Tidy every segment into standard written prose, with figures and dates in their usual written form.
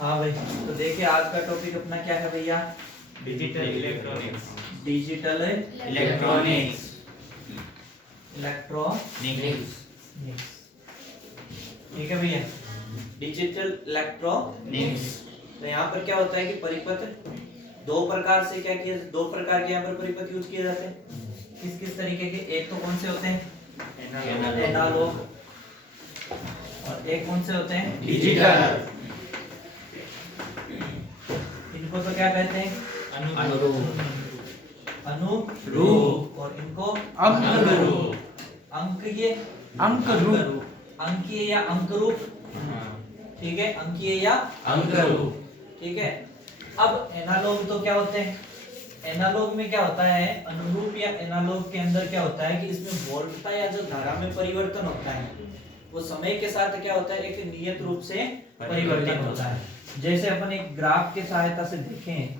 हाँ भाई, तो देखिए आज का टॉपिक अपना क्या है भैया? Digital electronics. Digital electronics. Electronics. ठीक है भैया, डिजिटल इलेक्ट्रॉनिक्स। तो यहाँ पर क्या होता है कि परिपथ दो प्रकार से क्या किया, दो प्रकार के यहाँ पर परिपथ यूज किए जाते हैं। किस किस तरीके के? एक तो कौन से होते हैं? एनालॉग। और एक कौन से होते हैं? डिजिटल। इनको तो क्या कहते हैं? अनुरूप। अनुरूप। और इनको अंकरूप। अंकीय। अंकरूप। अंकीय या अंकरूप। ठीक है, अंकीय या अंकरूप। ठीक है। अब एनालॉग तो क्या होते हैं? एनालॉग में क्या होता है? अनुरूप या एनालॉग के अंदर क्या होता है कि इसमें वोल्टता या जो धारा में परिवर्तन होता है वो समय के साथ क्या होता है, एक नियत रूप से परिवर्तन होता है। जैसे अपन एक ग्राफ के सहायता से देखें,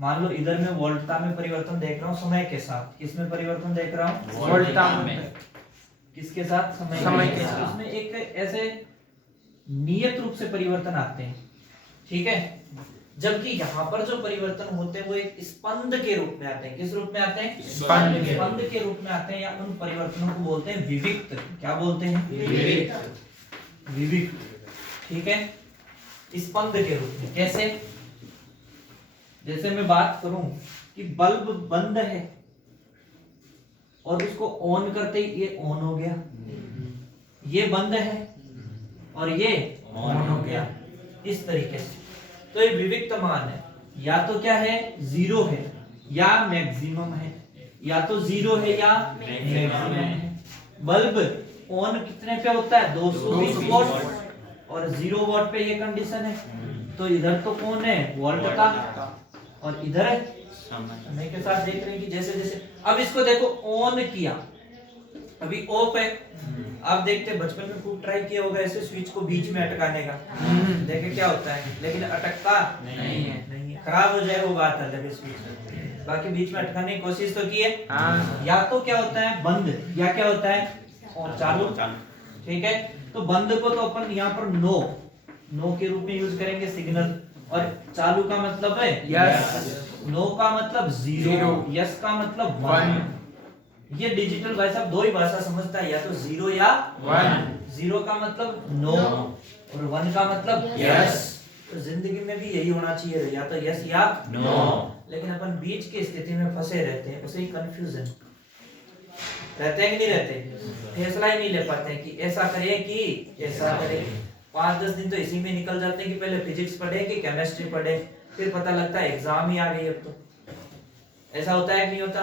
मान लो इधर मैं वोल्टता में परिवर्तन देख रहा हूँ समय के साथ। किसमें परिवर्तन देख रहा हूँ? वोल्टता में। किसके साथ? समय के साथ। उसमें एक ऐसे नियत रूप से परिवर्तन आते हैं, ठीक है। जबकि यहाँ पर जो परिवर्तन होते हैं वो एक स्पंद के रूप में आते हैं। किस रूप में आते हैं? स्पंद के रूप में आते हैं, या उन परिवर्तनों को बोलते हैं विविक्त। क्या बोलते हैं? विविक्त। विविक्त, ठीक है, स्पंद के रूप में। कैसे? जैसे मैं बात करूं कि बल्ब बंद है और उसको ऑन करते ही ये ऑन हो गया, ये बंद है और ये ऑन हो गया, इस तरीके से। तो ये विविक्त मान है। या तो क्या है? जीरो है या मैक्सिमम है, या तो जीरो है या मैक्सिमम है। बल्ब ऑन कितने पे होता है? 220 वोल्ट। और 0 वोल्ट पे ये कंडीशन है। तो इधर तो कौन है? वोल्ट का, और इधर समय के साथ देख रहे हैं कि जैसे जैसे अब इसको देखो ऑन किया, अभी ऑफ है। आप देखते हैं बचपन में खूब ट्राई किया होगा ऐसे स्विच को बीच में अटकाने का, देखे क्या होता है, लेकिन अटकता नहीं है। खराब हो जाए वो बात अलग है स्विच, बाकी बीच में अटकाने की कोशिश तो की है। या तो क्या होता है? बंद, या क्या होता है? और चालू। ठीक है, तो बंद को तो अपन यहाँ पर नो के रूप में यूज करेंगे सिग्नल, और चालू का मतलब है यस, नो का मतलब जीरो, यस का मतलब वन। ये डिजिटल भाई साहब दो ही भाषा समझता है, या तो जीरो या वन। जीरो का मतलब नो और वन का मतलब यस। तो जिंदगी में भी यही होना चाहिए, या तो यस या नो। लेकिन अपन बीच की स्थिति में फंसे रहते हैं, उसे ही कंफ्यूजन रहते हैं कि नहीं रहते, फैसला ही नहीं ले पाते हैं कि ऐसा करें कि ऐसा करें। 5-10 दिन तो इसी में निकल जाते हैं कि पहले फिजिक्स पढ़े कि केमिस्ट्री पढ़े, फिर पता लगता है एग्जाम ही आ गई अब तो। ऐसा होता है कि नहीं होता?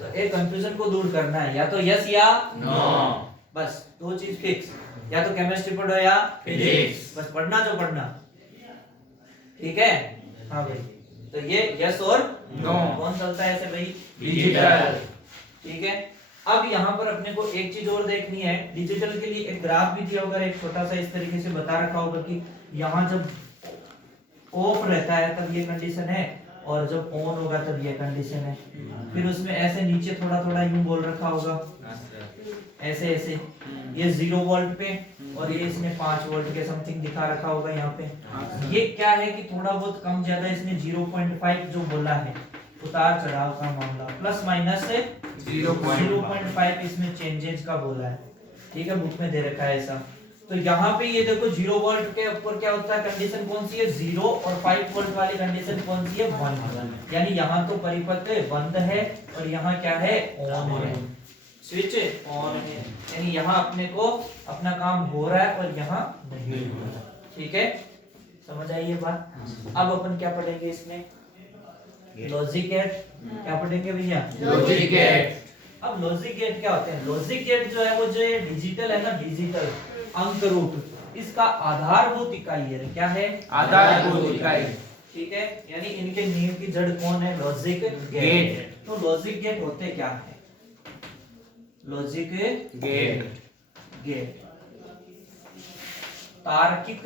तो एक कंफ्यूजन को दूर करना है, या तो यस या नो, बस दो चीज फिक्स। या तो केमिस्ट्री पढ़ो या फिजिक्स, बस पढ़ना जो पढ़ना, ठीक है। हाँ भाई, तो ये यस और नो कौन चलता है ऐसे भाई? डिजिटल। ठीक है, अब यहाँ पर अपने को एक चीज और देखनी है। डिजिटल के लिए एक ग्राफ भी दिया होगा, एक छोटा सा इस तरीके से बता रखा होगा कि यहाँ जब ऑफ रहता है तब ये कंडीशन है, और जब ऑन होगा तब ये कंडीशन है। फिर उसमें ऐसे नीचे थोड़ा थोड़ा यूं बोल रखा होगा, ऐसे ऐसे, ये 0 वोल्ट पे, और ये इसने 5 वोल्ट के समथिंग दिखा रखा होगा यहाँ पे। ये क्या है कि थोड़ा बहुत कम ज्यादा इसने 0.5 जो बोला है, उतार चढ़ाव का मामला, प्लस माइनस 0.5 इसमें चेंजेस का बोला है। ठीक है, बुक में दे रखा है ऐसा। तो यहाँ पे ये देखो 0 वोल्ट के ऊपर क्या होता है, कंडीशन कौन सी है? 0, और 5 वोल्ट वाली कंडीशन कौन सी है? 1। यानी यहाँ तो परिपथ बंद है और यहाँ क्या है? ऑन है, स्विच ऑन है। यानी यहाँ अपने को अपना काम हो रहा है और यहाँ नहीं हो रहा। ठीक है, समझ आई ये बात? अब अपन क्या पढ़ेंगे इसमें? Logic gate. क्या पढ़ेंगे भैया? Logic gate. अब लॉजिक गेट क्या होते हैं? लॉजिक गेट जो है वो जो डिजिटल है ना, डिजिटल अंक रूप, इसका आधारभूत इकाई है। क्या है? आधारभूत इकाई। ठीक है, यानी इनके नींव की जड़ कौन है? Logic gate. तो लॉजिक गेट होते क्या है? Logic gate. गेट तार्किक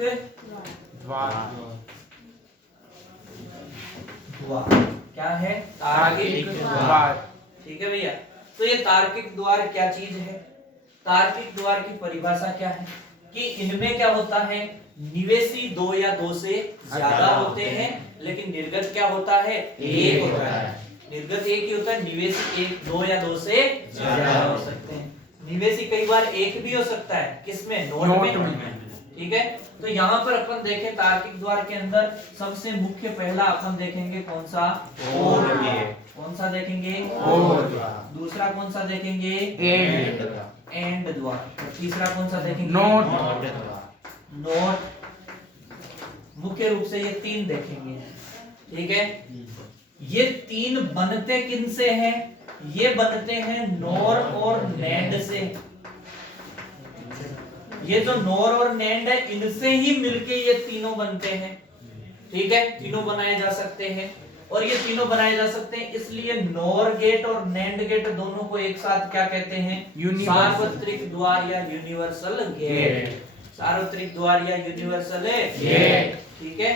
द्वार। द्वार। क्या है? तार्किक द्वार। ठीक है भैया, तो ये तार्किक द्वार क्या चीज है? तार्किक द्वार की परिभाषा क्या है कि इनमें क्या होता है निवेशी 2 या 2 से ज्यादा होते हैं, लेकिन निर्गत क्या होता है? 1 होता है। निर्गत 1 ही होता है, निवेशी 1, 2 या 2 से ज्यादा हो सकते हैं। निवेशी कई बार 1 भी हो सकता है, किसमें? नोट में। ठीक है, तो यहाँ पर अपन देखें तार्किक द्वार के अंदर सबसे मुख्य पहला अपन देखेंगे कौन सा? और। कौन सा देखेंगे? और। दूसरा कौन सा देखेंगे? एंड द्वार। और तीसरा कौन सा देखेंगे? नोट। मुख्य रूप से ये 3 देखेंगे। ठीक है, ये 3 बनते किनसे हैं? ये बनते हैं नोर और नैंड से। ये जो नोर और नैंड है, इनसे ही मिलके ये तीनों बनते हैं। ठीक है, तीनों बनाए जा सकते हैं, और ये तीनों बनाए जा सकते हैं इसलिए नोर गेट और नैंड गेट दोनों को एक साथ क्या कहते हैं? सार्वत्रिक द्वार या यूनिवर्सल गेट। सार्वत्रिक द्वार या यूनिवर्सल गेट। ठीक है,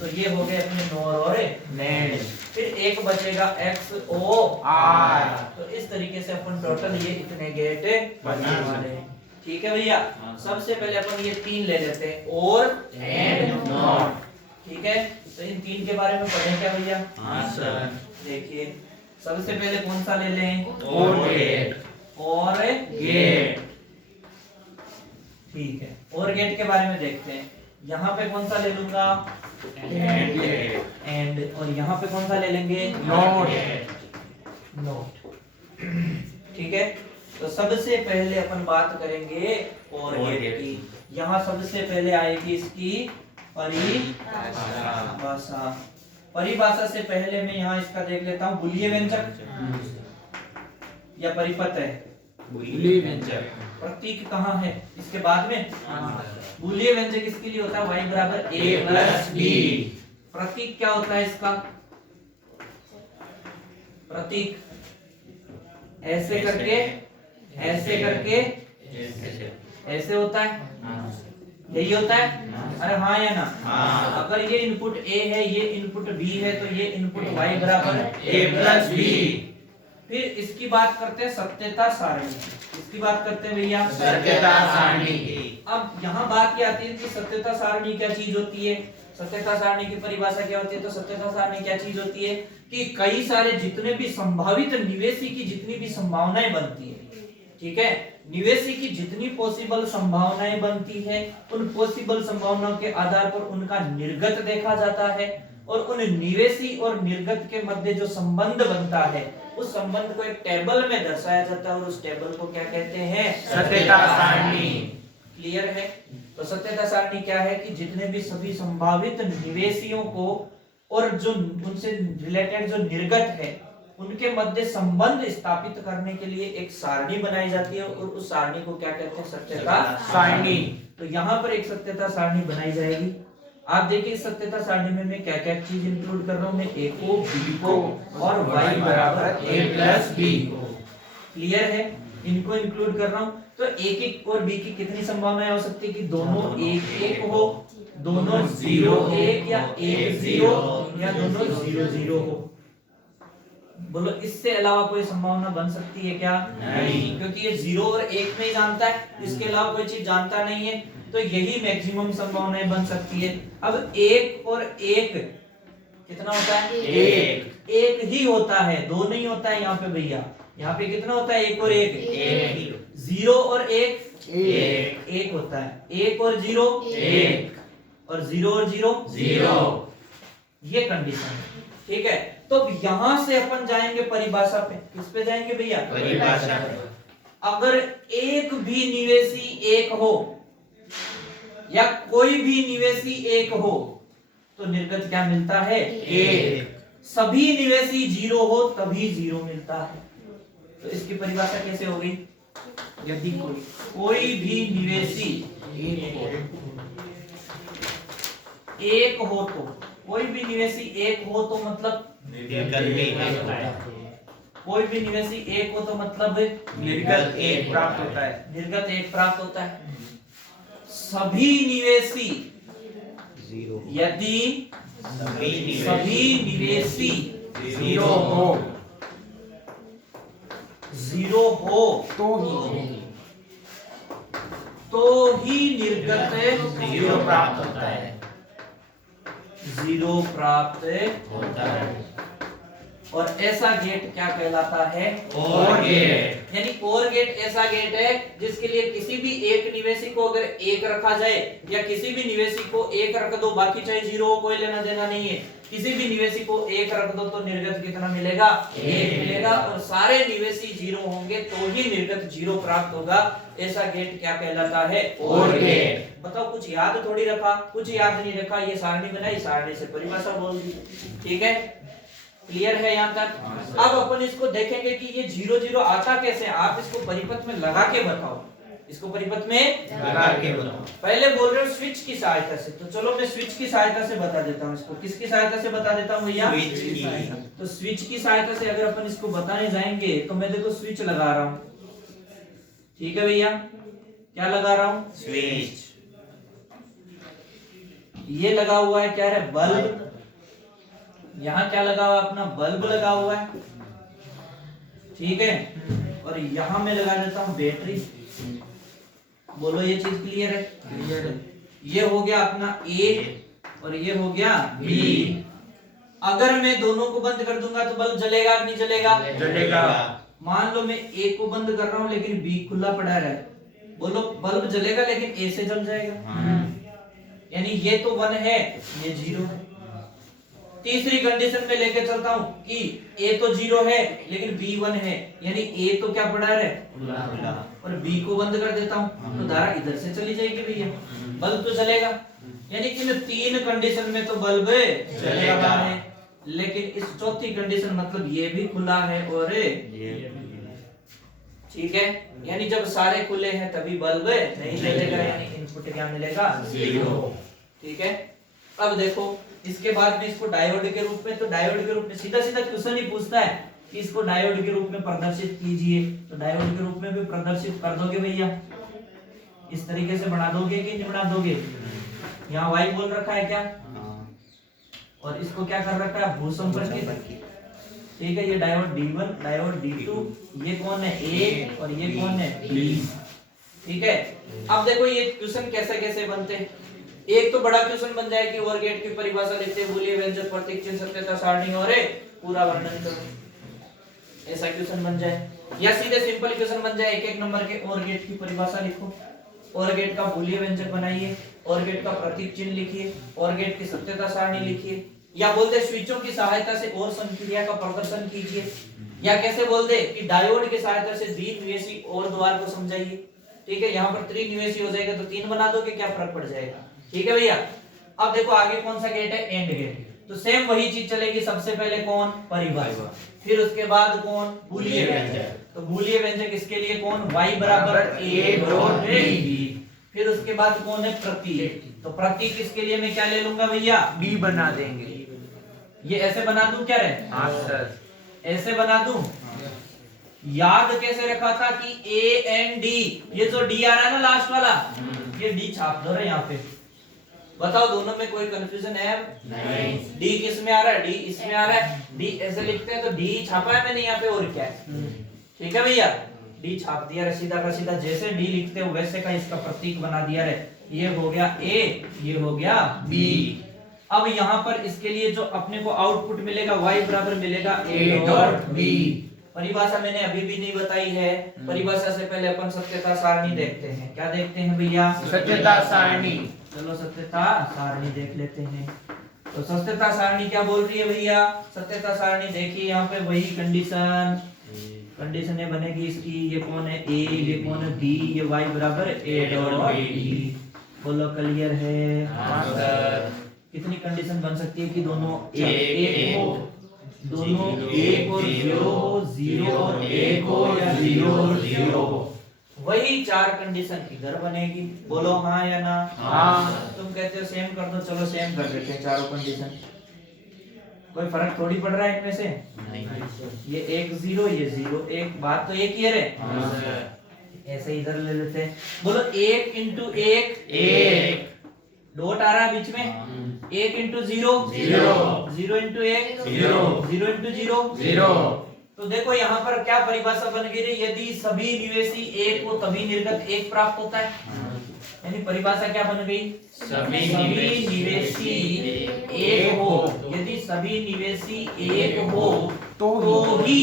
तो ये हो गए अपने नोर और नैंड। फिर एक बचेगा एक्स ओ आर। तो इस तरीके से अपन टोटल ये इतने गेट बनने वाले हैं। ठीक है भैया, सबसे पहले अपन ये 3 ले लेते हैं, और एंड नॉट। ठीक है, तो इन 3 के बारे में पढ़ें क्या भैया? हाँ सर। देखिए, सबसे पहले कौन सा ले लें? और गेट। और गेट। ठीक है, और गेट के बारे में देखते हैं। यहाँ पे कौन सा ले लूंगा? And gate. एंड, और यहाँ पे कौन सा ले लेंगे? नोट। नोट। ठीक है, तो सबसे पहले अपन बात करेंगे और गेट की। यहाँ सबसे पहले आएगी इसकी परिभाषा। परिभाषा से पहले मैं यहाँ इसका देख लेता हूँ, बुलियन व्यंजक या परिपथ है? बुलियन व्यंजक। प्रतीक कहाँ है? इसके बाद में। बुलियन व्यंजक इसके लिए होता है y बराबर a प्लस b। प्रतीक क्या होता है इसका? प्रतीक ऐसे करके, ऐसे करके, ऐसे होता है, यही होता है। अरे हाँ या ना? अगर ये इनपुट a है, ये इनपुट b है, तो ये इनपुट y बराबर a प्लस b। फिर इसकी बात करते हैं सत्यता सारणी। इसकी बात करते हैं भैया सत्यता सारणी। अब यहाँ बात क्या आती है कि सत्यता सारणी क्या चीज होती है? सत्यता सारणी की परिभाषा क्या होती है? तो सत्यता सारणी क्या चीज होती है कि कई सारे जितने भी संभावित निवेशी की जितनी भी संभावनाएं बनती है, ठीक है, निवेशी की जितनी पॉसिबल संभावनाएं बनती है, उन पॉसिबल संभावनाओं के आधार पर उनका निर्गत देखा जाता है, और उन निवेशी और निर्गत के मध्य जो संबंध बनता है, उस संबंध को एक टेबल में दर्शाया जाता है, और उस टेबल को क्या कहते हैं? सत्यता सारणी। क्लियर है? तो सत्यता सारणी क्या है कि जितने भी सभी संभावित निवेशियों को और जो उनसे रिलेटेड जो निर्गत है, उनके मध्य संबंध स्थापित करने के लिए एक सारणी बनाई जाती है, और उस सारणी को क्या कहते हैं? सत्यता सारणी। तो यहाँ पर एक सत्यता सारणी बनाई जाएगी। आप देखिए सत्यता सारणी में मैं क्या क्या चीज इंक्लूड कर रहा हूँ? मैं a को, b को और y बराबर a प्लस b को। क्लियर है? इनको इंक्लूड कर रहा हूँ। तो a और b की कितनी संभावनाएं हो सकती है कि दोनों 1-1 हो, दोनों 0-1 या 1-0 या दोनों 0-0 हो। बोलो, इससे अलावा कोई संभावना बन सकती है क्या? नहीं, क्योंकि ये 0 और 1 में ही जानता है, इसके अलावा कोई चीज जानता नहीं है, तो यही मैक्सिमम संभावनाएं बन सकती है। अब 1 और 1 कितना होता है? 1 ही होता है, 2 नहीं होता है यहाँ पे भैया। यहाँ पे कितना होता है? 1 और 1। 0 और 1 1 होता है, 1 और 0 1, और 0 और 0 0। ये कंडीशन है। ठीक है, तो यहां से अपन जाएंगे परिभाषा पे। किस पे जाएंगे भैया? परिभाषा पे। अगर एक भी निवेशी 1 हो या कोई भी निवेशी 1 हो, तो निर्गत क्या मिलता है? 1। सभी निवेशी 0 हो तभी 0 मिलता है। तो इसकी परिभाषा कैसे होगी? यदि कोई भी निवेशी 1 हो, तो कोई भी निवेशी 1 हो तो मतलब कोई भी निवेशी 1 हो तो मतलब निर्गत 1 प्राप्त होता है। निर्गत 1 प्राप्त होता है। सभी निवेशी, यदि सभी निवेशी 0 हो तो तो ही निर्गत जीरो प्राप्त होता है। जीरो प्राप्त होता है। और ऐसा गेट क्या कहलाता है? और गेट। यानी और गेट ऐसा गेट है जिसके लिए किसी भी एक निवेशी को अगर एक रखा जाए या किसी भी निवेशी को एक रख दो, बाकी चाहे जीरो हो, कोई लेना देना नहीं है, किसी भी निवेशी को एक रख दो तो निर्गत कितना मिलेगा? एक मिलेगा। और सारे निवेशी जीरो होंगे तो ही निर्गत जीरो प्राप्त होगा। ऐसा गेट क्या कहलाता है? और गेट। बताओ, कुछ याद थोड़ी रखा, कुछ याद नहीं रखा, ये सारणी बनाई, सारणी से परिभाषा बोल दी। ठीक है, क्लियर है यहाँ तक? अब अपन इसको देखेंगे कि ये जीरो जीरो आता कैसे। आप इसको परिपथ में लगा के बताओ, इसको परिपथ में लगा के बताओ। पहले बोल रहे हो स्विच की सहायता से, तो चलो मैं स्विच की सहायता से बता देता हूँ इसको। किसकी सहायता से बता देता हूँ भैया? स्विच की। तो स्विच की सहायता से अगर अपन इसको बताने जाएंगे तो मैं देखो स्विच लगा रहा हूँ, ठीक है भैया? क्या लगा रहा हूँ? स्विच। ये लगा हुआ है क्या है? बल्ब। यहाँ क्या लगा हुआ है? अपना बल्ब लगा हुआ है, ठीक है? और यहाँ मैं लगा देता हूँ बैटरी। बोलो, ये चीज क्लियर है? क्लियर है। ये हो गया अपना ए और ये हो गया बी। अगर मैं दोनों को बंद कर दूंगा तो बल्ब जलेगा कि नहीं जलेगा? जलेगा। मान लो मैं ए को बंद कर रहा हूँ लेकिन बी खुला पड़ा है, बोलो बल्ब जलेगा लेकिन ए से जल जाएगा। यानी ये तो 1 है, ये 0 है। तीसरी कंडीशन में लेके चलता हूँ कि ए तो 0 है लेकिन बी 1 है, यानी ए तो क्या पड़ा है? और बी को बंद कर देता हूँ तो धारा इधर से चली जाएगी भैया, बल्ब तो जलेगा। यानी कि इन 3 कंडीशन में तो बल्ब जलेगा है, लेकिन इस चौथी कंडीशन मतलब ये भी खुला है और ठीक है। यानी जब सारे खुले हैं तभी बल्ब नहीं जलेगा, यानी इनपुट क्या मिलेगा? 0। ठीक है, अब देखो इसके बाद में इसको डायोड के रूप में, तो डायोड के रूप में सीधा सीधा क्वेश्चन ही पूछता है कि इसको डायोड के रूप में प्रदर्शित कीजिए, तो डायोड के रूप में भी प्रदर्शित कर दोगे भैया? इस तरीके से बना दोगे कि नहीं बना दोगे? यहाँ वाई बोल रखा है क्या, और इसको क्या कर रखा है? भूसंपर्कित। ठीक है, ये डायोड D1, डायोड D2, ये कौन है? A और ये कौन है? B। ठीक है, अब देखो ये क्वेश्चन कैसे कैसे बनते हैं। एक तो बड़ा क्वेश्चन बन जाए कि ओर गेट की परिभाषा लिखते हैं, बूलियन व्यंजक, प्रतीक चिन्ह, सत्यता सारणी और पूरा वर्णन करो, ऐसा क्वेश्चन बन जाए। या सीधे सिंपल क्वेश्चन बन जाए, एक एक नंबर के ओर गेट की परिभाषा लिखो, ओर गेट का बूलियन व्यंजक बनाइए, ओर गेट का प्रतीक चिन्ह लिखिए, ओर गेट की सत्यता सारणी लिखिए, या बोलते स्विचों की सहायता से और संक्रिया का प्रदर्शन कीजिए, या कैसे बोलते कि डायोड की सहायता से द्विनिवेशी और द्वार को समझाइए। ठीक है, यहाँ पर त्रिनिवेशी हो जाएगा तो 3 बना दोगे, क्या फर्क पड़ जाएगा? ठीक है भैया। अब देखो आगे कौन सा गेट है? And gate. तो सेम वही चीज चलेगी, सबसे पहले कौन? परिभाषा, फिर उसके बाद कौन? बूलियन व्यंजक। तो बूलियन व्यंजक इसके लिए कौन? y बराबर a डॉट b। फिर उसके बाद कौन है? प्रतीक। तो प्रतीक इसके लिए मैं क्या ले लूंगा भैया? डी बना देंगे। ये ऐसे बना दूं क्या रे? हाँ सर। ऐसे बना दूं? याद कैसे रखा था कि A एंड D, ये जो D आ रहा है ना लास्ट वाला, ये D छाप दो रे यहाँ पे। बताओ दोनों में कोई कंफ्यूजन है? नहीं। D किस में आ रहा है? D इसमें आ रहा है। D ऐसे लिखते हैं तो D छापा है मैंने यहाँ पे, और क्या है? ठीक है भैया, D छाप दिया रे सीधा का सीधा, जैसे D लिखते हो वैसे का इसका प्रतीक बना दिया रे। ये हो गया A, ये हो गया B। अब यहाँ पर इसके लिए जो अपने को आउटपुट मिलेगा y बराबर मिलेगा a डॉट b। परिभाषा मैंने अभी भी नहीं बताई है, परिभाषा से पहले अपन सत्यता सारणी देखते हैं। क्या देखते हैं भैया? सत्यता सारणी। चलो सत्यता सारणी देख लेते हैं। तो सत्यता सारणी क्या बोल रही है भैया? सत्यता सारणी देखिए यहाँ पे वही कंडीशन ये बनेगी इसकी। ये कौन है? a, ये कौन है? b, ये y बराबर a डॉट b। बोलो क्लियर है? हाँ सर। कितनी कंडीशन बन सकती है कि दोनों एक हो, दोनों एक और 0 हो, 0 और 1 हो, या 0 और 0 हो। वही 4 कंडीशन इधर बनेगी। बोलो हाँ या ना? हाँ। तुम कहते हो सेम कर दो, चलो सेम कर देते हैं चारों कंडीशन। कोई फर्क थोड़ी पड़ रहा है इनमें से? ये 1 0, ये 0 1, बात तो एक ही है रे। ऐसे इधर ले लेते हैं। बोलो 1 इंटू 1 डॉट आ रहा है बीच में, 1 इंटू 0 0 इंटू 1 0 इंटू 0। तो देखो यहाँ पर क्या परिभाषा बन गई? यदि सभी निवेशी 1 हो तभी निर्गत 1 प्राप्त होता है। यानी परिभाषा क्या बन गई? सभी निवेशी एक हो। यदि सभी निवेशी एक हो तो ही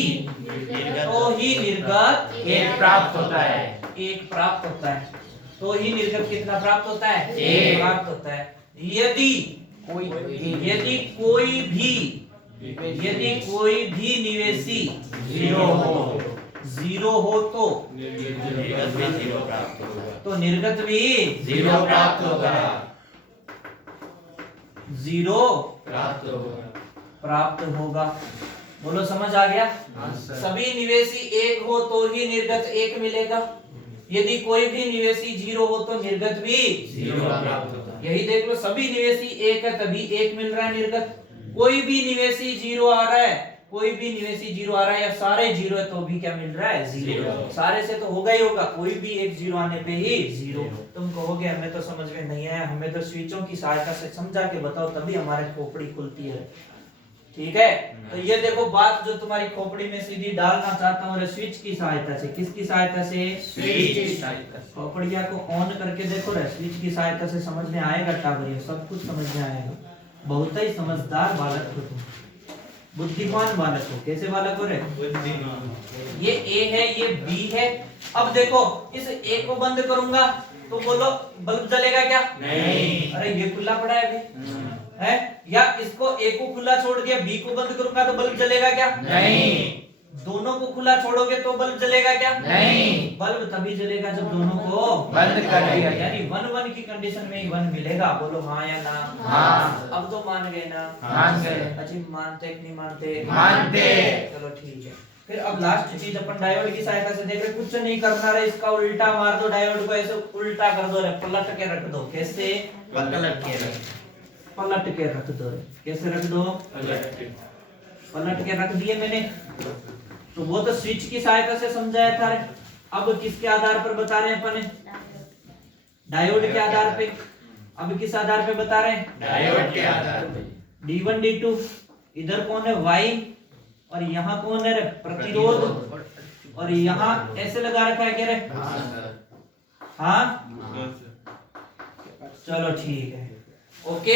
निर्गत एक प्राप्त होता है। एक प्राप्त होता है। तो ही निर्गत कितना प्राप्त होता है? एक प्राप्त होता है। यदि कोई भी निवेशी जीरो हो तो निर्गत भी 0 प्राप्त होगा। तो निर्गत भी 0 प्राप्त होगा। 0 प्राप्त होगा। बोलो समझ आ गया? सभी निवेशी एक हो तो ही निर्गत एक मिलेगा। यदि कोई भी निवेशी 0 हो तो निर्गत भी 0 प्राप्त होगा। यही देख लो, सभी निवेशी एक है तभी एक मिल रहा है निर्गत। कोई भी निवेशी 0 आ रहा है, कोई भी निवेशी 0 आ रहा है या सारे 0 है तो भी क्या मिल रहा है? 0। सारे से तो होगा ही होगा, कोई भी एक 0 आने पे ही 0। तुम कहोगे हमें तो समझ में नहीं आया, हमें तो स्विचों की सहायता से समझा के बताओ तभी हमारी खोपड़ी खुलती है। ठीक है, तो ये देखो बात जो तुम्हारी खोपड़ी में सीधी डालना चाहता हूँ स्विच की सहायता से। किसकी सहायता से? स्विच की सहायता से। खोपड़िया को ऑन करके देखो रे, स्विच की सहायता से समझ में आएगा टावरिया, सब कुछ समझ में आएगा। बहुत ही समझदार बालक हो तुम, बुद्धिमान बालक हो। कैसे बालक हो रे? बुद्धिमान। ये ए है, ये बी है। अब देखो इस ए को बंद करूंगा तो बोलो बल्ब जलेगा क्या? नहीं। अरे ये खुला पड़ा है अभी है। या इसको ए को खुला छोड़ दिया, बी को बंद करूंगा तो बल्ब जलेगा क्या? नहीं। दोनों को खुला छोड़ोगे तो बल्ब जलेगा क्या? नहीं। बल्ब तभी जलेगा जब दोनों को बंद कर दिया जाए। यानी 1 की कंडीशन में ही 1 मिलेगा। बोलो हाँ या ना? हाँ। अब तो मान गए ना? मान गए। अच्छा मानते कि नहीं मानते? मानते। चलो ठीक है। फिर अब लास्ट चीज अपन डायोड की सहायता से देख रहे, कुछ नहीं करना रे, इसका उल्टा मार दो, डायोड को ऐसे उल्टा कर दो रे, पलट के रख दो। कैसे? पलट के रख दो रे। कैसे रख दो? पलट के रख दिए मैंने। तो वो तो स्विच की सहायता से समझाया था रे। अब किसके आधार पर बता रहे हैं अपन? डायोड के आधार पे। अब किस आधार पे बता रहे हैं? डायोड के आधार पे। D1 D2 इधर कौन है? Y और यहाँ कौन है रे? प्रतिरोध। और यहाँ ऐसे लगा रखा है क्या रे? हाँ चलो ठीक है, ओके।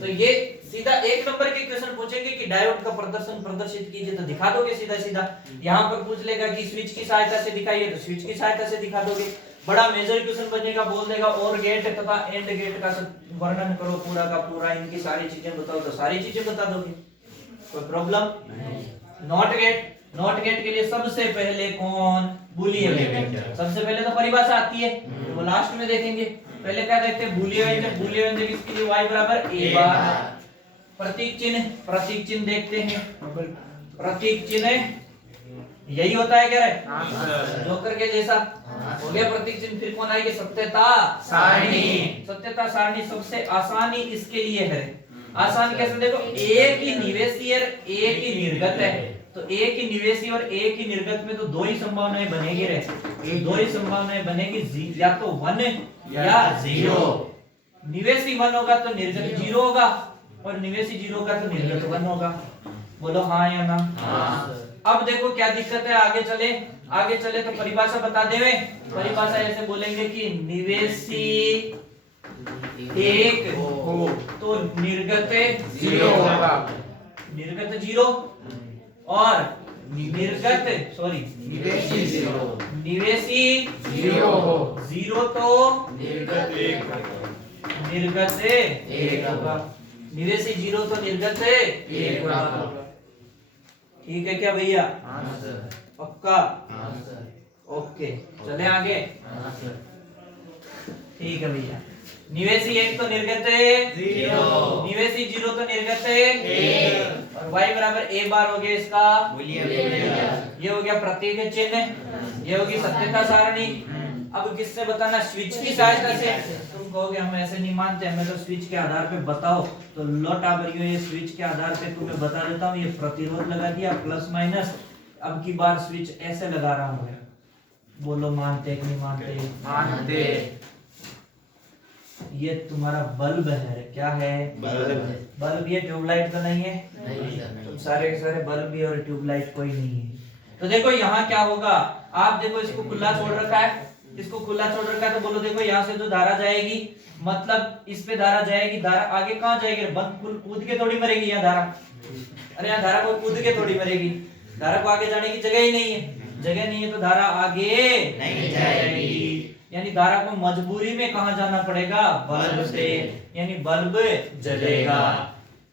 तो ये सीधा 1 नंबर के क्वेश्चन पूछेंगे कि डायोड का प्रदर्शन प्रदर्शित कीजिए, तो दिखा दोगे सीधा सीधा। यहाँ पर पूछ लेगा कि स्विच की सहायता से दिखाइए, तो स्विच की सहायता से दिखा दोगे। बड़ा मेजर क्वेश्चन बनेगा, बोल देगा और गेट तथा एंड गेट का वर्णन करो पूरा का पूरा, इनकी सारी चीजें बताओ, तो सारी चीजें बता दोगे, कोई प्रॉब्लम नहीं। नॉट गेट के लिए सबसे पहले कौन? बूलियन। सबसे पहले तो परिभाषा आती है, तो वो लास्ट में देखेंगे। पहले क्या देखते हैं? बूलियन। बूलियन इसके लिए y बराबर a बार। प्रतीक चिन्ह देखते हैं। प्रतीक चिन्ह यही होता है क्या रे? जोकर के जैसा हो गया प्रतीक चिन्ह। फिर कौन आएगी? सत्यता सारणी। सत्यता सारणी सबसे आसानी इसके लिए है। आसान कैसे? देखो एक ही निवेशी और एक ही निर्गत है, तो एक ही निवेशी और एक ही निर्गत में तो 2 ही संभावनाएं बनेगी रे। 2 ही संभावनाएं बनेगी, या तो 1 या 0। निवेशी 1 होगा तो निर्गत 0 होगा, और निवेशी 0 होगा तो निर्गत 1 होगा। बोलो हाँ या ना? हाँ। अब देखो क्या दिक्कत है, आगे चले तो परिभाषा बता देवे। परिभाषा ऐसे बोलेंगे कि निवेशी 1 हो तो निर्गत 0 होगा। निर्गत 0 और निर्गत निवेशी 0। निवेशी 0 हो। 0 तो निर्गत 1 होगा। निवेशी 0 तो निर्गत 1 होगा। ठीक है क्या भैया? पक्का? ओके चले आगे। ठीक है भैया। निवेशी 1 तो निर्गत 0, निवेशी 0 तो निर्गत 1, और y बराबर a बार हो गया इसका ये हो गया प्रतीक चिन्ह, ये होगी सत्यता सारणी। अब किससे बताना? स्विच की सहायता से। तुम कहोगे हम ऐसे नहीं मानते, हमें तो स्विच के आधार पे बताओ, तो लो टाबरियो ये स्विच के आधार पे तुम्हें बता देता हूँ। ये प्रतिरोध लगा दिया प्लस माइनस, अब की बार स्विच ऐसे लगा रहा हूँ। बोलो मानते कि नहीं मानते? मानते। ये तुम्हारा बल्ब है। क्या है? बल्ब। ये ट्यूबलाइट तो नहीं है? तुम सारे के सारे बल्ब भी और ट्यूबलाइट कोई नहीं है। तो देखो यहाँ क्या होगा, आप देखो इसको खुला छोड़ रखा है, इसको खुला छोड़ रखा है तो बोलो देखो यहाँ से जो धारा जाएगी मतलब इस पे धारा जाएगी, धारा आगे कहाँ जाएगी? बंद कूद के थोड़ी मरेगी यहाँ धारा। अरे यहाँ धारा को कूद के थोड़ी मरेगी, धारा को आगे जाने की जगह ही नहीं है। जगह नहीं है तो धारा आगे नहीं जाएगी। यानी धारा को मजबूरी में कहाँ जाना पड़ेगा? बल्ब से, यानी बल्ब जलेगा।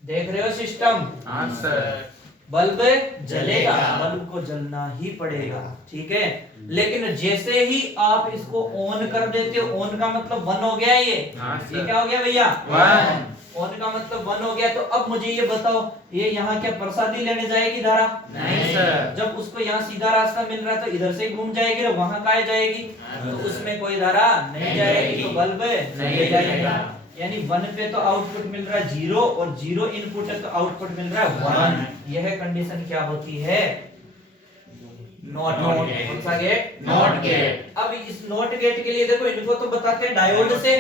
देख रहे हो सिस्टम? हाँ सर। बल्ब जलेगा, बल्ब को जलना ही पड़ेगा, ठीक है। लेकिन जैसे ही आप इसको ऑन कर देते हो, ऑन का मतलब 1 हो गया ये क्या हो गया भैया? 1। ऑन का मतलब 1 हो गया। तो अब मुझे ये बताओ, ये यहाँ क्या प्रसादी लेने जाएगी धारा? नहीं सर। जब उसको यहाँ सीधा रास्ता मिल रहा है तो इधर से ही घूम जाएगी, वहां कहाँ जाएगी? तो उसमें कोई धारा नहीं जाएगी, तो बल्ब नहीं जाएगा। यानी 1 पे तो आउटपुट मिल रहा है 0 और 0 इनपुट है तो आउटपुट मिल रहा है 1। यह कंडीशन क्या होती है? Not gate. कौन सा गेट? Not gate. अब इस नॉट गेट के लिए देखो, इनको तो बताते हैं डायोड से,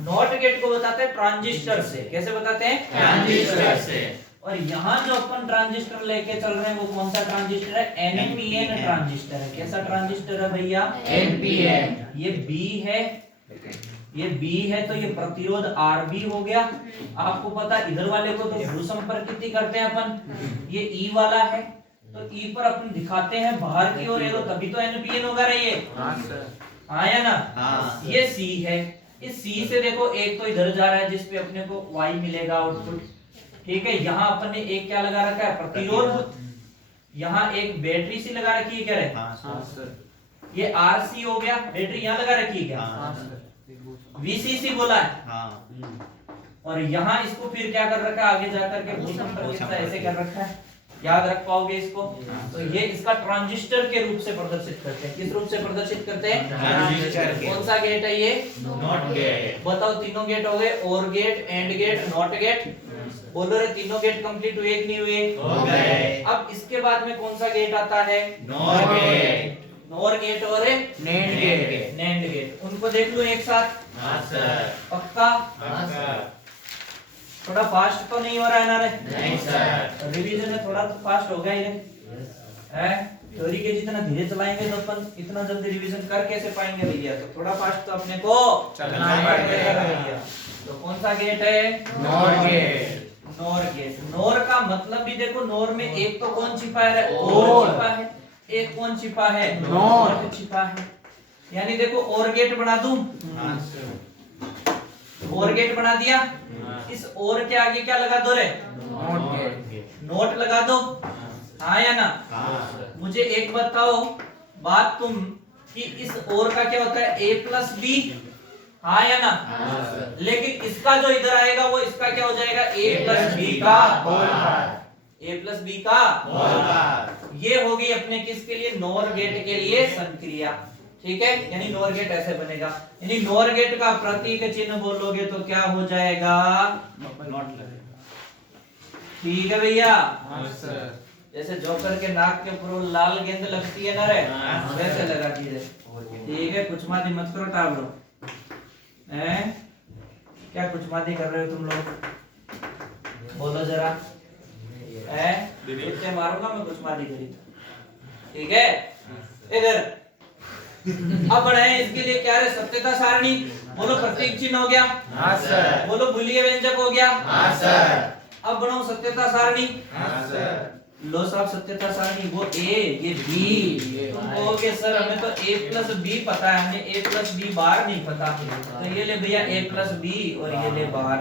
नॉट गेट को बताते हैं ट्रांजिस्टर से। कैसे बताते हैं? ट्रांजिस्टर से। और यहाँ जो अपन ट्रांजिस्टर लेके चल रहे हैं वो कौन सा ट्रांजिस्टर है? एनपीएन ट्रांजिस्टर है। कैसा ट्रांजिस्टर है भैया? एनपीएन। ये बी है, ये बी है तो ये प्रतिरोध आरबी हो गया। आपको पता इधर वाले को तो भू संपर्कित करते हैं अपन, ये ई वाला है तो ई पर अपन दिखाते हैं बाहर की ओर एरो, तभी तो एनपीएन होगा रे ये। हाँ सर। हाँ या ना? हाँ। ये सी है, इस सी से देखो एक तो इधर जा रहा है जिसपे अपने को वाई मिलेगा आउटपुट, ठीक है। यहाँ अपन ने एक क्या लगा रखा है? प्रतिरोध। यहाँ एक बैटरी सी लगा रखी है, क्या रे? हाँ सर। ये आरसी हो गया, बैटरी यहाँ लगा रखी है क्या? हाँ सर। वीसीसी बोला है। हाँ। और यहाँ इसको फिर क्या कर रखा है? आगे जाकर के भू संपर्कित ऐसे कर रखा है, याद रख पाओगे इसको? तो ये इसका ट्रांजिस्टर के रूप से प्रदर्शित करते हैं। किस रूप से प्रदर्शित करते हैं? ट्रांजिस्टर के। कौन सा गेट है ये? Not gate. बताओ, तीनों गेट हो गए, or gate, and gate, not gate. बोलो रे, तीनों गेट कंप्लीट हुए कि नहीं हुए? हो गए। अब इसके बाद में कौन सा गेट आता है? NOR gate. नॉर गेट और नेंड गेट। NAND gate. उनको देख लो एक साथ। हाँ सर। पक्का? हाँ सर। थोड़ा फास्ट तो नहीं हो रहा है ना रे? नहीं सर। रिवीजन में थोड़ा तो फास्ट होगा ही रे, है? थ्योरी के जितना धीरे चलाएंगे तो अपन इतना जल्दी रिवीजन कर कैसे पाएंगे भैया? तो थोड़ा फास्ट तो अपने को चलना पड़ेगा भैया। तो कौन सा गेट है? NOR gate. NOR gate. NOR का मतलब भी देखो, नॉर में एक तो कौन छिपा है? और छिपा है। एक कौन छिपा है? नॉट छिपा है। यानी देखो, और गेट बना दूं, हाँ सर। और गेट बना दिया, इस और के आगे क्या लगा दो रे? Not gate. नोट लगा दो। हाँ या ना? हाँ सर। मुझे एक बताओ बात तुम, कि इस और का क्या होता है? a plus B. हाँ या ना? हाँ सर। लेकिन इसका जो इधर आएगा वो इसका क्या हो जाएगा? a प्लस बी का whole bar. a plus B का होल बार। ये होगी अपने किसके लिए? नॉर गेट के लिए संक्रिया, ठीक है। यानी नॉर गेट ऐसे बनेगा। यानी नॉर गेट का प्रतीक चिन्ह बोलोगे तो क्या हो जाएगा? नॉट लगेगा। ठीक है भैया। हाँ सर। जैसे जोकर के नाक के ऊपर वो लाल गेंद लगती है ना रे, हाँ। वैसे लगा दीजिए, ठीक है। कुछ मादी मत करो टाबलो, हैं? क्या कुछ मादी कर रहे हो तुम लोग? बोलो जरा, हैं? इतने मारूंगा मैं कुछ मादी करी तो, ठीक है। इधर अब बढ़ाएं इसके लिए क्या रे? सत्यता सारणी। बोलो, प्रतीक चिन्ह हो गया। हाँ सर। बोलो, बुलियन व्यंजक हो गया। हाँ सर। अब बनाओ सत्यता सारणी। हाँ सर। लो साहब, सत्यता सारणी। वो ए, ये बी। तुम कहोगे सर हमें तो a प्लस बी पता है, हमें a प्लस बी बार नहीं पता। तो ये ले भैया a प्लस बी और ये ले बार।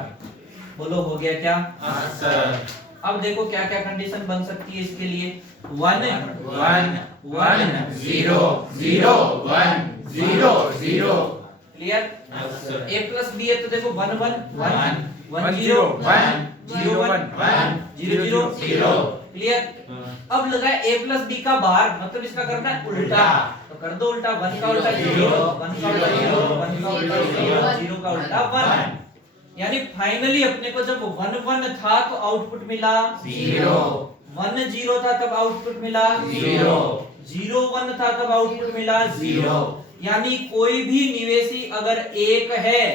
बोलो, हो गया क्या? हाँ सर। अब देखो क्या क्या कंडीशन बन सकती है इसके लिए। 1 1 1 0 0 1 0 0। क्लियर? हाँ सर। a प्लस बी है तो देखो 1 1 1 1 1 0 1 0 1 1 0 0 0। क्लियर? अब लगा a प्लस बी का बार, मतलब इसका करना है उल्टा। तो कर दो उल्टा। 1 का उल्टा 0, 1 का उल्टा 0, 1 का उल्टा 0, 0 का उल्टा 1। यानी फाइनली अपने को जब 1 1 था तो आउटपुट मिला 0। 1 0 था तब आउटपुट मिला 0। 0 1 था तब आउटपुट मिला 0। यानी कोई भी निवेशी अगर 1 है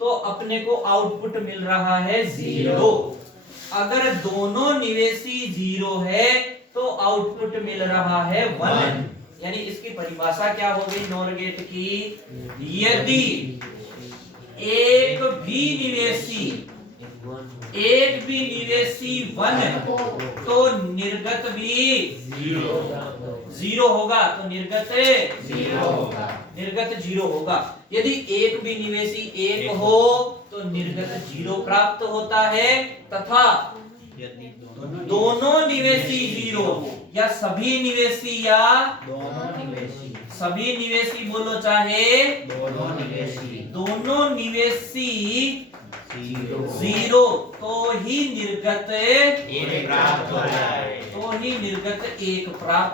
तो अपने को आउटपुट मिल रहा है 0। अगर दोनों निवेशी 0 है तो आउटपुट मिल रहा है 1। यानी इसकी परिभाषा क्या हो गई नॉर गेट की? यदि एक भी निवेशी 1 तो निर्गत भी जीरो होगा। तो निर्गत जीरो होगा। यदि एक भी निवेशी 1 हो तो निर्गत 0 प्राप्त होता है, तथा दोनों निवेशी 0 या सभी निवेशी या सभी निवेशी बोलो चाहे दोनों निवेशी 0 तो ही निर्गत 1 प्राप्त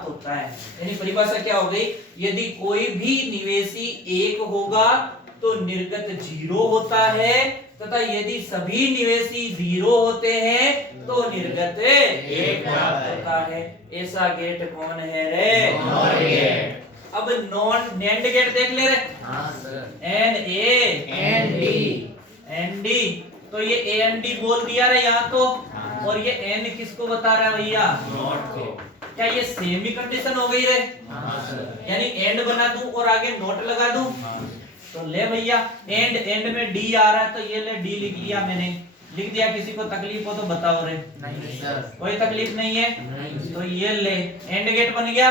होता है। यानी परिभाषा क्या हो गई? यदि कोई भी निवेशी 1 होगा तो निर्गत 0 होता है, तथा यदि सभी निवेशी 0 होते हैं तो निर्गत 1 प्राप्त होता है। ऐसा गेट कौन है रे? NOR gate. अब नैंड गेट देख ले रे। एन डी तो ये ए एन डी बोल दिया रे यहाँ तो। और ये एन किसको बता रहा है भैया? नॉट को। क्या ये सेम ही कंडीशन हो गई रे? यानी एंड बना दूं और आगे नोट लगा दूं। तो ले भैया एंड में डी आ रहा है तो ये ले डी लिख लिया मैंने। लिख दिया। किसी को तकलीफ हो तो बताओ रे। नहीं सर। कोई तकलीफ नहीं है? नहीं। तो ये ले एंड गेट बन गया।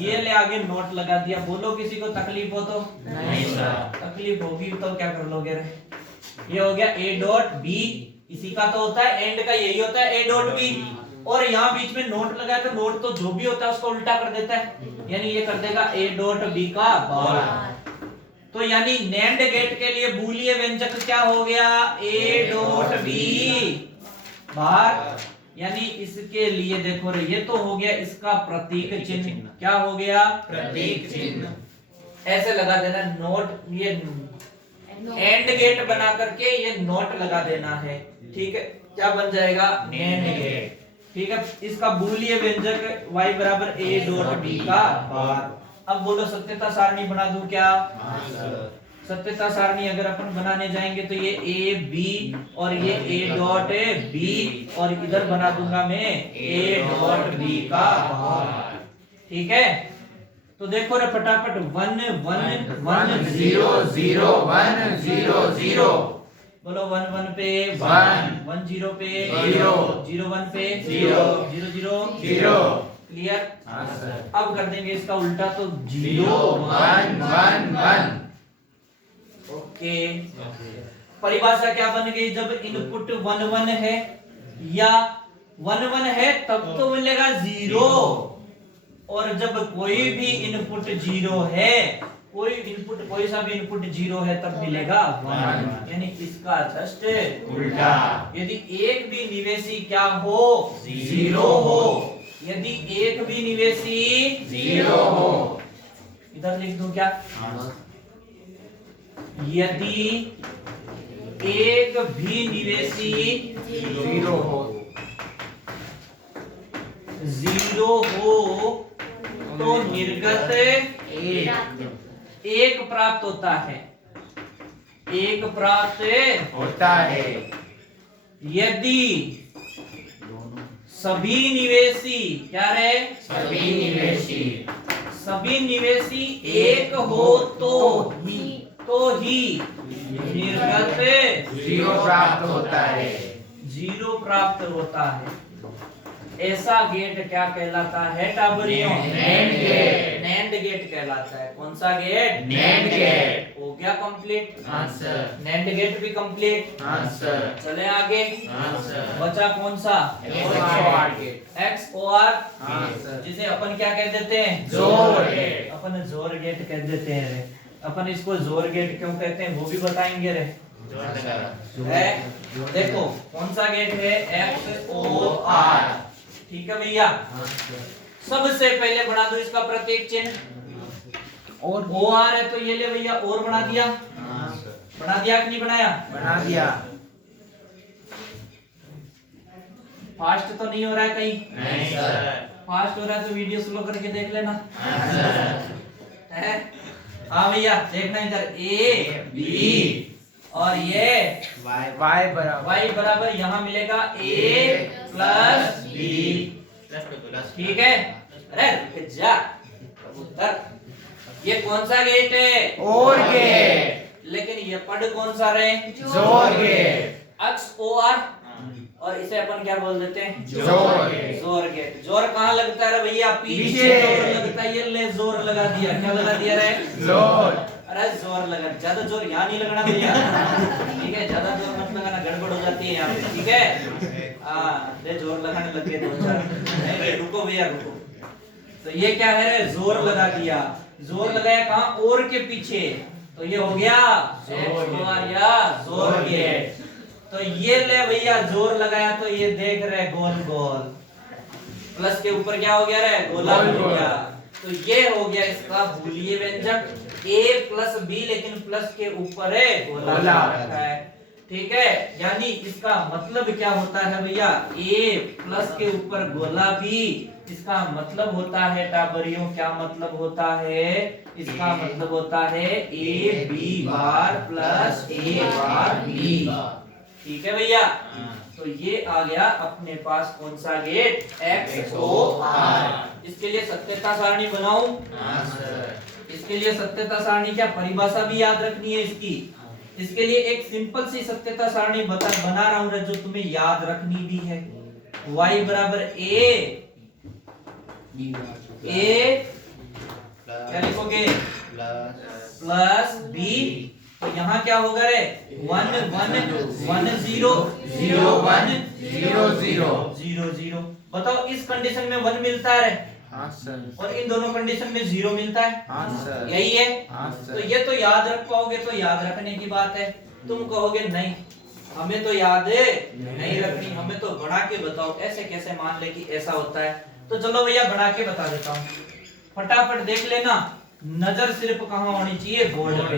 ये ले आगे नोट लगा दिया। बोलो किसी को तकलीफ हो तो? नहीं सर। तकलीफ होगी तो क्या कर लोगे रे? ये हो गया ए डॉट बी। इसी का तो होता है एंड का, यही होता है ए डॉट बी। और यहाँ बीच में नोट लगाया तो नोट तो जो भी होता है उसको उल्टा कर देता है। यानी ये कर देगा ए डॉट बी का बाहर। तो यानी नैंड गेट के लिए बूलिय व्यंजक क्या हो गया? ए डॉट बी बाहर। यानी इसके लिए देखो रे, ये तो हो गया इसका प्रतीक चिन्ह। क्या हो गया? प्रतीक चिन्ह। ऐसे लगा देना नोट। ये एंड गेट बना करके ये नोट लगा देना है। ठीक है, क्या बन जाएगा? NAND gate. ठीक है, इसका बूलिय व्यंजक y बराबर a डॉट b का बार। अब बोलो सत्यता सारणी बना दूं क्या? सत्यता सारणी अगर अपन बनाने जाएंगे तो ये a b और ये a डॉट b और इधर बना दूंगा मैं a डॉट b का बार। ठीक है, तो देखो रे फटाफट 1 1 1 0 0 1 0 0। बोलो 1 1 पे 1 1 0 पे 0 0 1 पे 0 0 0 0। क्लियर? हाँ सर। अब कर देंगे इसका उल्टा तो 0 1 1 1। ओके। परिभाषा क्या बन गई? जब इनपुट 1 1 है या 1 1 है तब तो मिलेगा 0, और जब कोई भी इनपुट 0 है, कोई सा भी इनपुट 0 है तब मिलेगा 1। यानी इसका जस्ट उल्टा। यदि एक भी निवेशी क्या हो? 0 हो। यदि एक भी निवेशी 0 हो। इधर लिख दूं क्या? यदि एक भी निवेशी 0 हो 0 हो तो निर्गत 1 प्राप्त होता है। 1 प्राप्त होता है। यदि सभी निवेशी क्या रे? सभी निवेशी 1 हो तो ही निर्गत 0 प्राप्त होता है। 0 प्राप्त होता है। ऐसा गेट क्या कहलाता है टाबरियों? NAND gate. नैंड गेट कहलाता है। कौन सा गेट? NAND gate. हो गया कंप्लीट। हाँ सर। नैंड गेट भी कंप्लीट। हाँ सर। चले आगे। हाँ सर। बचा कौन सा? XOR गेट। XOR, हाँ सर। जिसे अपन क्या कह देते हैं? जोर गेट। अपन जोर गेट कह देते हैं रे। अपन इसको जोर गेट क्यों कहते हैं वो भी बताएंगे रे। है? देखो कौन सा गेट है? XOR। ठीक है भैया। सबसे पहले बना दो इसका प्रतीक चिन्ह। और OR है तो ये ले भैया और बना दिया। बना दिया कि नहीं बनाया? बना दिया। फास्ट तो नहीं हो रहा है कहीं? नहीं सर। फास्ट हो रहा है तो वीडियो स्लो करके देख लेना। हाँ सर। है? हाँ भैया देखना इधर A B और ये y बराबर यहाँ मिलेगा A प्लस B। ठीक है? अरे रुक जा। उत्तर। ये कौन सा गेट है? और गेट। लेकिन ये पद कौन सा रहे? जोर गेट। अक्स OR और इसे अपन क्या बोल देते हैं? जोर गेट। जोर गेट। जोर कहाँ लगता है भैया? पीछे जोर लगता है। ये ले जोर लगा दिया। क्या लगा दिया रे? जोर। अरे जोर लगा। ज्यादा जोर यहाँ नहीं लगना भैया, ठीक है? ज्यादा जोर मत लगाना, गड़बड़ हो जाती है यहाँ पे, ठीक है? हाँ, ले जोर लगाने लग गए 2-4। नहीं, रुको भैया रुको। तो ये क्या है रे? जोर लगा दिया। जोर लगाया कहाँ? और के पीछे, तो ये हो गया XOR या जोर गेट। तो ये ले भैया जोर लगाया तो ये देख रहे गोल गोल, प्लस के ऊपर क्या हो गया रे? गोला हो गया। तो ये हो गया इसका बूलियन व्यंजक A + B, लेकिन प्लस के ऊपर है गोला रखा है, ठीक है? यानी इसका मतलब क्या होता है भैया? A प्लस के ऊपर गोला B, इसका मतलब होता है टाबरियों, क्या मतलब होता है? इसका मतलब होता है AB bar plus A bar B, ठीक है भैया? तो ये आ गया अपने पास कौन सा गेट? XOR। इसके लिए सत्यता सारणी बनाऊं? इसके लिए सत्यता सारणी क्या परिभाषा भी याद रखनी है इसकी। इसके लिए एक सिंपल सी सत्यता सारणी बना रहा हूं जो तुम्हें याद रखनी भी है। y बराबर a क्या लिखोगे? Plus b। तो यहाँ क्या होगा रे? 1 1 1 0 0 1 0 0 0 0। बताओ इस कंडीशन में 1 मिलता है रे? हाँ सर। और इन दोनों कंडीशन में 0 मिलता है? हाँ सर। यही है? हाँ सर। तो ये तो याद रख पाओगे तो याद रखने की बात है। तुम कहोगे नहीं हमें तो याद है नहीं रखनी, हमें तो बना के बताओ। ऐसे कैसे मान ले कि ऐसा होता है? तो चलो भैया बना के बता देता हूँ, फटाफट देख लेना। नजर सिर्फ कहाँ होनी चाहिए? बोर्ड पे।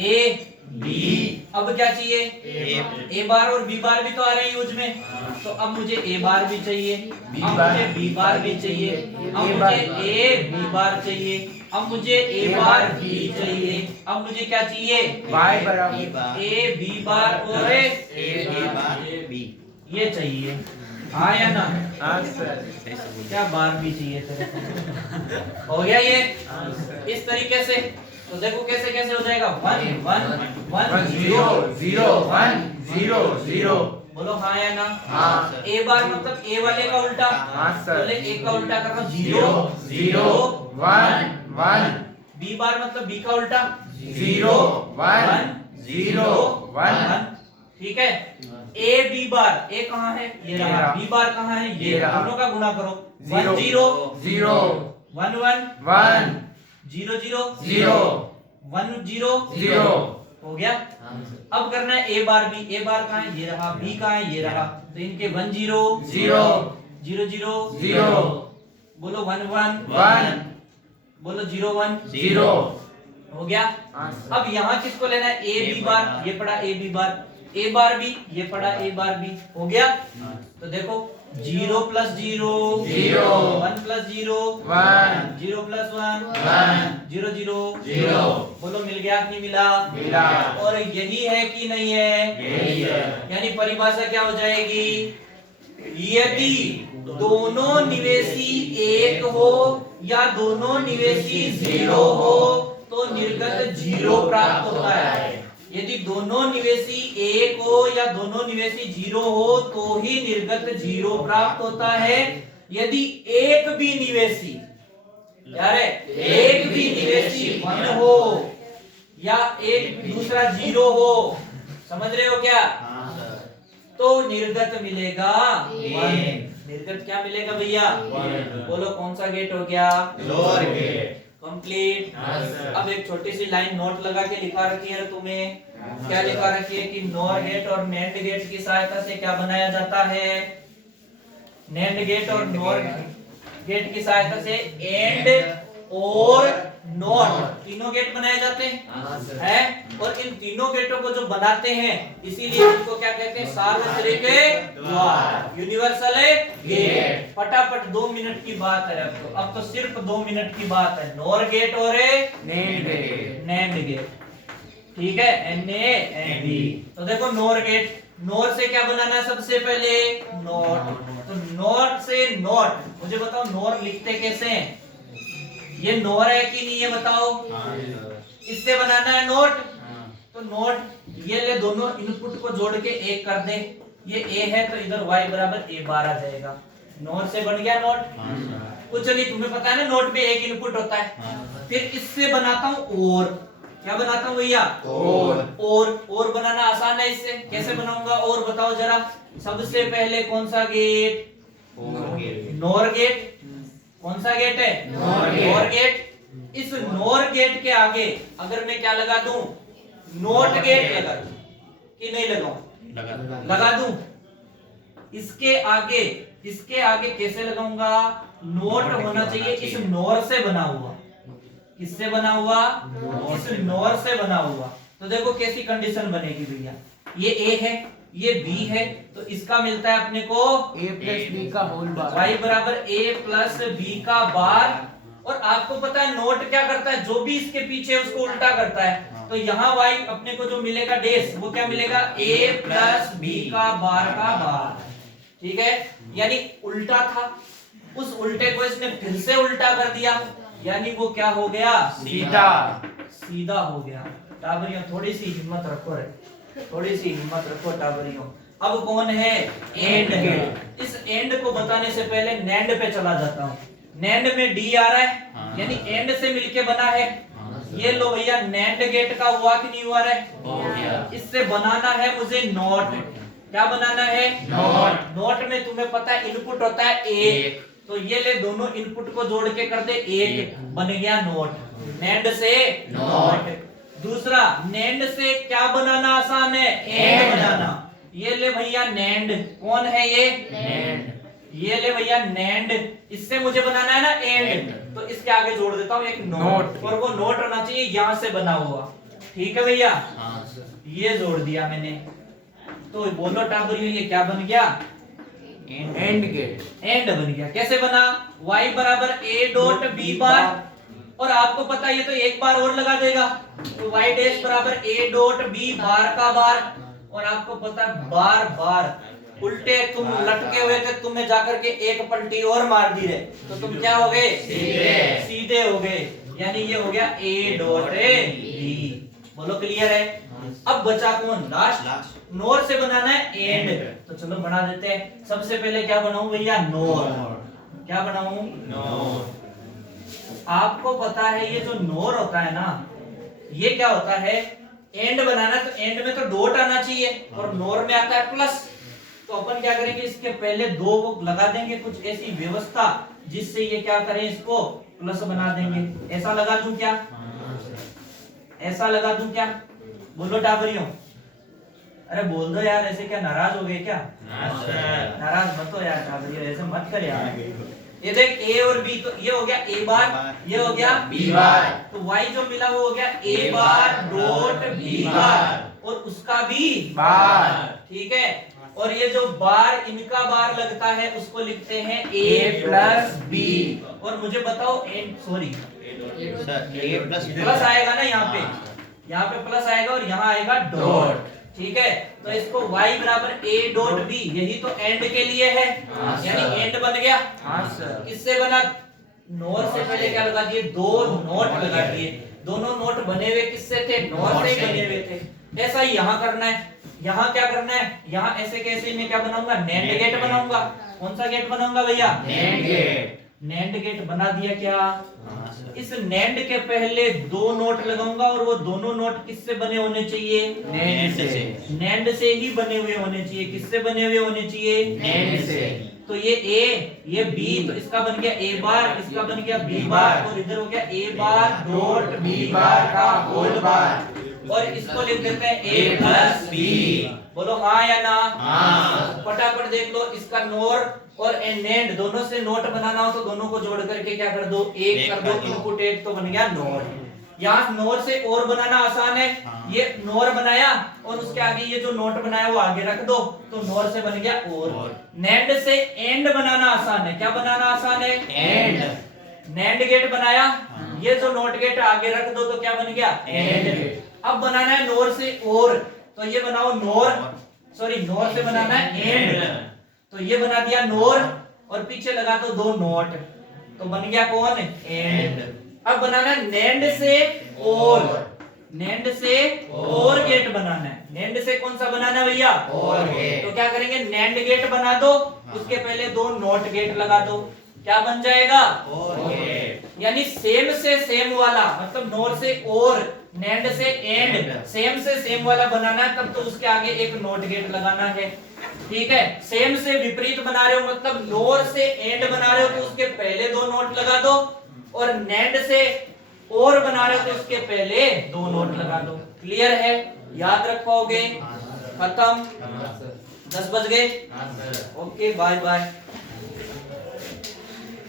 A B। अब क्या चाहिए? A बार और B बार भी तो आ रहे हैं यूज में, तो अब मुझे A बार भी चाहिए, अब मुझे B बार भी चाहिए, अब मुझे A B बार चाहिए, अब मुझे A बार B चाहिए, अब मुझे क्या चाहिए? Y बराबर A B बार और A बार B। ये चाहिए, हाँ या ना? हाँ सर। क्या बार भी चाहिए तेरे को? हो गया ये इस तरीके से। तो देखो कैसे कैसे हो जाएगा? 1 1 1 0 0 1 0 0। बोलो हाँ या ना? हाँ। A बार मतलब A वाले का उल्टा। हाँ सर। पहले A का उल्टा करना 0 0 1 1। B बार मतलब B का उल्टा 0 1 0 1। ठीक है? A B बार, A कहाँ है? ये रहा। B बार कहाँ है? ये रहा। दोनों का गुणा करो 1 0 0 1 1 1 0 0 0 1 0 0। हो गया? अब करना है A बार B। A बार कहाँ है? ये रहा। B कहाँ है? ये रहा। तो इनके 1 0 0 0 0 0। बोलो 1 1 1 बोलो 0 1 0। हो गया? अब यहाँ किसको लेना है? A B बार, ये पड़ा A B bar, A bar B, ये पड़ा A बार B। हो गया? तो देखो 0 + 0 0 1 + 0 1 0 + 1 1 0 0 0। बोलो मिल गया कि नहीं मिला? मिला। और यही है कि नहीं है? यही है। यानी परिभाषा क्या हो जाएगी? यदि दोनों निवेशी 1 हो या दोनों निवेशी 0 हो तो निर्गत 0 प्राप्त होता है। यदि दोनों निवेशी 1 हो या दोनों निवेशी 0 हो तो ही निर्गत 0 प्राप्त होता है। यदि एक भी निवेशी यार एक भी निवेशी 1 हो या एक दूसरा 0 हो, समझ रहे हो क्या? तो निर्गत मिलेगा 1। निर्गत क्या मिलेगा भैया? बोलो कौन सा गेट हो गया? Lower gate. कंप्लीट। अब एक छोटी सी लाइन नोट लगा के लिखा रखी है तुम्हें। क्या लिखा रखी है कि नॉर गेट और नैंड गेट की सहायता से क्या बनाया जाता है? नैंड गेट और नॉर गेट की सहायता से एंड और नॉट तीनों गेट बनाए जाते हैं। और इन तीनों गेटों को जो बनाते हैं इसीलिए इनको क्या कहते हैं? सार्वत्रिक द्वार, यूनिवर्सल गेट। फटाफट 2 मिनट की बात है। अब तो सिर्फ 2 मिनट की बात है। नॉर गेट और नैंड गेट। नैंड गेट, ठीक है? NAND। तो देखो नॉर गेट, नॉर से क्या बनाना है? सबसे पहले नॉट। तो नॉट से नॉट, मुझे बताओ नॉर लिखते कैसे हैं? ये नोर है कि नहीं ये बताओ। इससे बनाना है नोट, तो नोट ये ले दोनों इनपुट को जोड़ के एक कर दे। ये ए है तो इधर y बराबर a बार आ जाएगा। नोट से बन गया नोट। कुछ नहीं, तुम्हें पता है ना नोट में एक इनपुट होता है। फिर इससे बनाता हूं और, क्या बनाता हूं भैया, और बनाना आसान है इससे। कैसे बनाऊंगा और बताओ जरा। सबसे पहले कौन सा गेट, नोर गेट। कौन सा गेट है, नोर गेट। इस नोर गेट के आगे अगर मैं क्या लगा दूं, नोट गेट लगा दूं कि नहीं लगाऊं, लगा दूं। इसके आगे कैसे लगाऊंगा, नोट होना चाहिए इस नोर से बना हुआ। किससे बना हुआ, इस नोर से बना हुआ। तो देखो कैसी कंडीशन बनेगी भैया, ये ए है ये बी है, तो इसका मिलता है अपने को a प्लस b का होल बार, y बराबर a प्लस बी का बार। और आपको पता है नोट क्या करता है, जो भी इसके पीछे है उसको उल्टा करता है। तो यहाँ y अपने को जो मिलेगा डेस, वो क्या मिलेगा, a प्लस बी का बार। ठीक है, यानी उल्टा था, उस उल्टे को इसने फिर से उल्टा कर दिया, यानी वो क्या हो गया, सीधा हो गया। टाबरियों थोड़ी सी हिम्मत रखो रे, थोड़ी सी हिम्मत रखो टाबरियों। अब कौन है, एंड है। इस एंड को बताने से पहले नैंड पे चला जाता हूँ। नैंड में डी आ रहा है, यानी एंड से मिलके बना है। ये लो भैया नैंड गेट का हुआ कि नहीं हुआ रे, इससे बनाना है मुझे नोट। क्या बनाना है, नोट। नोट में तुम्हें पता है इनपुट होता है एक, तो ये ले दोनों इनपुट को जोड़ के कर दे एक, बन गया नोट। नैंड से नोट। दूसरा, नैंड से क्या बनाना आसान है, एंड बनाना। ये ले भैया नैंड, कौन है ये, नैंड। ये ले भैया नैंड, इससे मुझे बनाना है ना एंड, तो इसके आगे जोड़ देता हूँ एक नोट, और वो नोट होना चाहिए यहाँ से बना हुआ। ठीक है भैया, ये जोड़ दिया मैंने। तो बोलो टाबरियों ये क्या बन गया, एंड गेट। एंड बन गया। कैसे बना, y बराबर a डॉट b बार, और आपको पता है ये तो एक बार और लगा देगा, तो y डैश बराबर a डॉट b बार का बार। और आपको पता है बार बार उल्टे तुम लटके हुए थे, तुम्हें जाकर के एक पलटी और मार दी रे, तो तुम क्या हो गए, सीधे हो गए। यानी ये हो गया a डॉट b। बोलो क्लियर है। अब बचा कौन, लास्ट। नोर से बनाना है एंड, तो चलो बना देते हैं। सबसे पहले क्या बनाऊं भैया, नोर। क्या बनाऊं, नोर। आपको पता है ये जो नोर होता है ना, ये क्या होता है, एंड बनाना है तो एंड में तो डॉट आना चाहिए, और नोर में आता है प्लस। तो अपन क्या करेंगे, इसके पहले दो वो लगा देंगे, कुछ ऐसी व्यवस्था जिससे ये क्या करें, इसको प्लस बना देंगे। ऐसा लगा दूं क्या, ऐसा लगा दूं क्या, बोलो टाबरियों। अरे बोल दो यार, ऐसे क्या नाराज हो गए क्या, नाराज मत हो यार टाबरियों, ऐसे मत कर यार। ये देख a और b, तो ये हो गया a बार, ये हो गया b बार, तो y जो मिला वो हो गया a बार डॉट b बार, और उसका भी बार। ठीक है, और ये जो बार इनका बार लगता है उसको लिखते हैं a प्लस b। और मुझे बताओ एंड, सॉरी प्लस आएगा ना यहाँ पे प्लस आएगा, और यहाँ आएगा डॉट। ठीक है, तो इसको y बराबर a डॉट b, यही तो एंड के लिए है, यानी एंड बन गया। किससे बना, नोर से पहले क्या लगा दिए, दो नोट लगा दिए। दोनों नोट बने हुए किससे थे, नोर से बने हुए थे। ऐसा ही यहाँ करना है। यहाँ क्या करना है, यहाँ ऐसे कैसे मैं क्या बनाऊंगा, नैंड गेट बनाऊंगा। कौन सा गेट बनाऊंगा भैया, नैंड गेट। नैंड गेट बना दिया क्या, इस नैंड के पहले दो नोट लगाऊंगा, और वो दोनों नोट किससे बने होने चाहिए, नैंड से। नैंड से ही बने हुए होने चाहिए। किससे बने हुए होने चाहिए, नैंड से। तो ये a, ये b, तो इसका बन गया a बार, इसका बन गया b बार, और इधर हो गया a बार डॉट b बार का होल बार, और इसको लिख देते हैं a प्लस b। बोलो हाँ या ना, हाँ। फटाफट देख लो, इसका नोर और नैंड दोनों से नोट बनाना हो तो दोनों को जोड़ करके क्या कर दो, एक कर दो, इनपुट एक, तो बन गया नोर। यहाँ नोर से और बनाना आसान है। ये नोर बनाया और उसके आगे ये जो नोट बनाया वो आगे रख दो, तो नोर से बन गया और। नैंड से एंड बनाना आसान है। क्या बनाना आसान है, एंड। नैंड गेट बनाया, ये जो नोट गेट आगे रख दो, तो क्या बन गया, एंड। अब बनाना है नोर से और, तो ये बनाओ नोर, सॉरी नोर से बनाना है एंड, तो ये बना दिया नोर, और पीछे लगा दो दो नोट, तो बन गया कौन, एंड। अब बनाना है नैंड से और, नैंड से और गेट बनाना है। नैंड से कौन सा बनाना है भैया? और गेट। तो क्या करेंगे, नैंड गेट बना दो, उसके पहले दो नॉट गेट लगा दो, क्या बन जाएगा? और गेट। यानी सेम से सेम वाला, मतलब नॉर से और, नैंड से एंड, सेम से सेम वाला बनाना है, तब तो उसके आगे एक नॉट गेट लगाना है। ठीक है, सेम से विपरीत बना रहे हो, मतलब नॉर से एंड बना रहे हो तो उसके पहले दो नोट लगा दो, और नैंड से और बना रहे हो तो उसके पहले दो नोट लगा दो। क्लियर है? याद रखोगे? खत्म? 10 बज गए। Okay, bye bye.